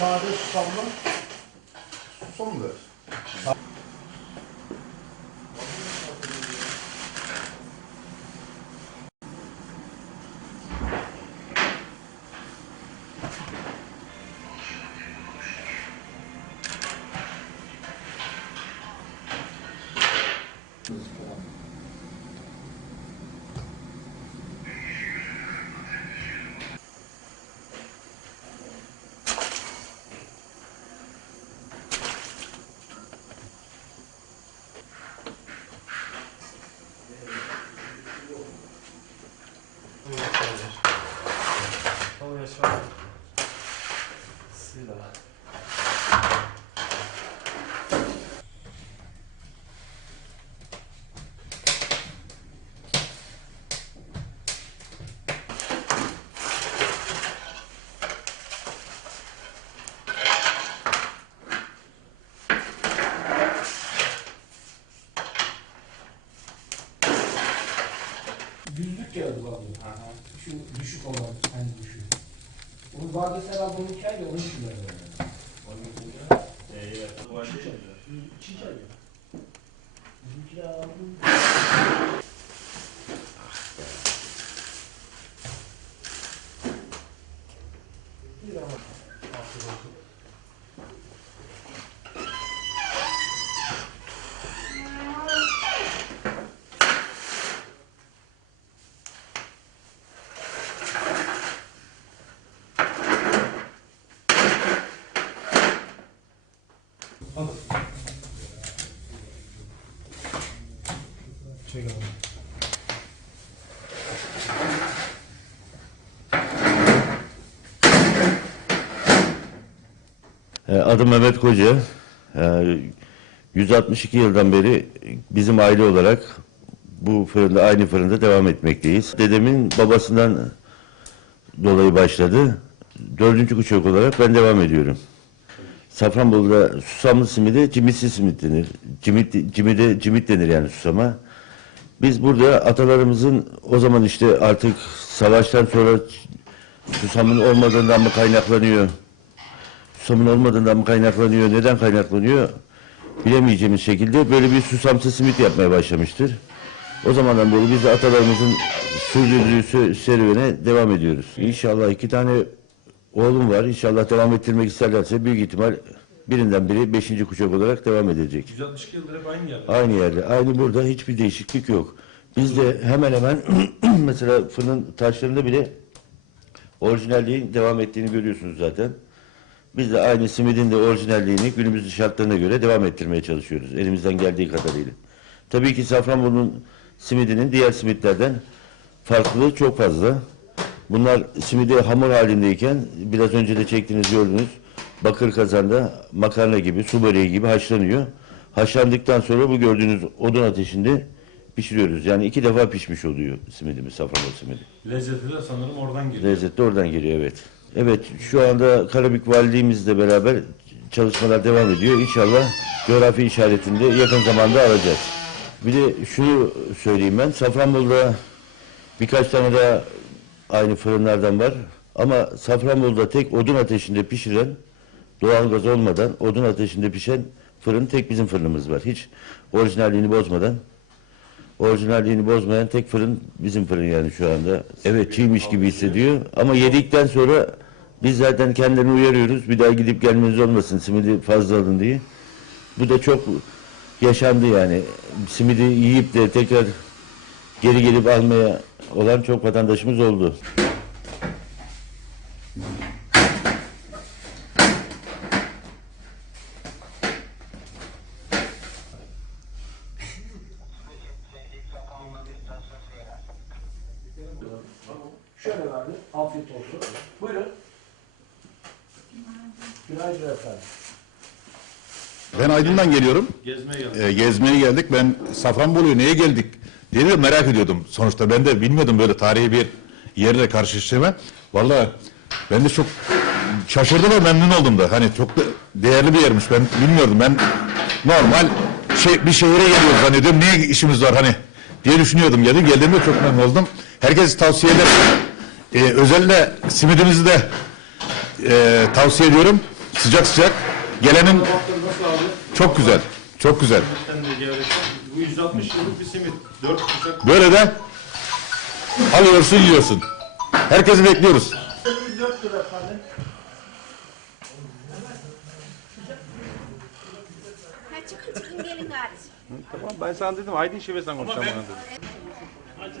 Sade susamlı. Susam? Yaşa. Silah. Kağıdı var bu. Şu düşük olan en düşük. Onu vardı herhalde onun hikaye onun için öyle. İkinci ay. Bizimkiler aldı. Çek abi. E, Adım Mehmet Koca. E, 162 yıldan beri bizim aile olarak bu fırında aynı fırında devam etmekteyiz. Dedemin babasından dolayı başladı. Dördüncü kuşak olarak ben devam ediyorum. Safranbolu'da susamlı simide cimitsi simit denir. Cimit, cimide, cimit denir yani susama. Biz burada atalarımızın o zaman işte artık savaştan sonra susamın olmadığından mı kaynaklanıyor? susamın olmadığından mı kaynaklanıyor, neden kaynaklanıyor bilemeyeceğimiz şekilde böyle bir susamsı simit yapmaya başlamıştır. O zamandan beri biz de atalarımızın sürdürdüğü serüvene devam ediyoruz. İnşallah iki tane oğlum var. İnşallah devam ettirmek isterlerse büyük ihtimal birinden biri beşinci kuşak olarak devam edecek. 162 yıldır hep aynı yerde. Aynı yerde. Aynı burada hiçbir değişiklik yok. Biz de hemen hemen mesela fırının taşlarında bile orijinalliğin devam ettiğini görüyorsunuz zaten. Biz de aynı simidin de orijinalliğini günümüz şartlarına göre devam ettirmeye çalışıyoruz. Elimizden geldiği kadarıyla. Tabii ki Safranbolu'nun simidinin diğer simitlerden farklılığı çok fazla. Bunlar simidi hamur halindeyken biraz önce de çektiğiniz gördünüz bakır kazanda makarna gibi su böreği gibi haşlanıyor. Haşlandıktan sonra bu gördüğünüz odun ateşinde pişiriyoruz. Yani iki defa pişmiş oluyor simidimiz, Safranbolu simidi. Lezzeti de sanırım oradan geliyor. Lezzet de oradan geliyor evet. Evet şu anda Karabük Valiliğimizle beraber çalışmalar devam ediyor. İnşallah coğrafi işaretinde yakın zamanda alacağız. Bir de şunu söyleyeyim ben. Safranbolu'da birkaç tane daha aynı fırınlardan var. Ama Safranbolu'da tek odun ateşinde pişiren, doğalgaz olmadan odun ateşinde pişen fırın tek bizim fırınımız var. Hiç orijinalliğini bozmadan orijinalliğini bozmayan tek fırın bizim fırın yani şu anda. Evet çiğmiş gibi hissediyor ama yedikten sonra biz zaten kendilerini uyarıyoruz. Bir daha gidip gelmeniz olmasın simidi fazla alın diye. Bu da çok yaşandı yani. Simidi yiyip de tekrar geri gelip almaya olan çok vatandaşımız oldu. Şöyle vardı. Afiyet olsun. Buyurun. Günaydın efendim. Ben Aydın'dan geliyorum. Gezmeye geldim. Ee, gezmeye geldik. Ben Safranbolu'ya neye geldik diye de merak ediyordum. Sonuçta ben de bilmiyordum böyle tarihi bir yerle karşılaştığımı. Vallahi ben de çok şaşırdım ve memnun oldum da. Hani çok da değerli bir yermiş. Ben bilmiyordum. Ben normal şey, bir şehire geliyoruz zannediyorum. Niye işimiz var hani diye düşünüyordum. Geldim. Geldiğimde çok memnun oldum. Herkes tavsiye ederim. Ee, özellikle simidimizi de e, tavsiye ediyorum. Sıcak sıcak. Gelenin çok güzel. Çok güzel. Bu 160 yıllık bir simit. 4 kuşak Böyle de alıyorsun yiyorsun. Herkesi bekliyoruz. Ha çıkın çıkın gelin gari. Tamam ben sana dedim Aydın şivesinden konuşacağım bana dedim.